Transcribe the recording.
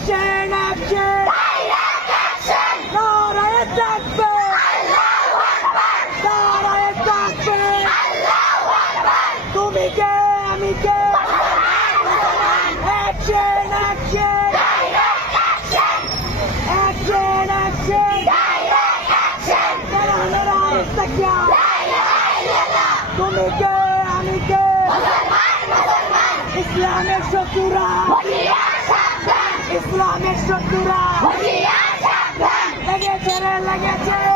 Action, action! Direct action! নারায়ে তাকবীর! Allahu Akbar! নারায়ে তাকবীর! Allahu Akbar! তুমি কে আমি কে? মুসলমান! Action, action! Direct action! Action, action! Direct action! নারায়ে তাকবীর! La ilaha illallah! তুমি কে আমি কে? মুসলমান! মুসলমান! ইসলামের শত্রুরা! হুঁশিয়ার সাবধান! ইসলামের শত্রুরা! হুঁশিয়ার সাবধান! লেগেছে রে লেগেছে!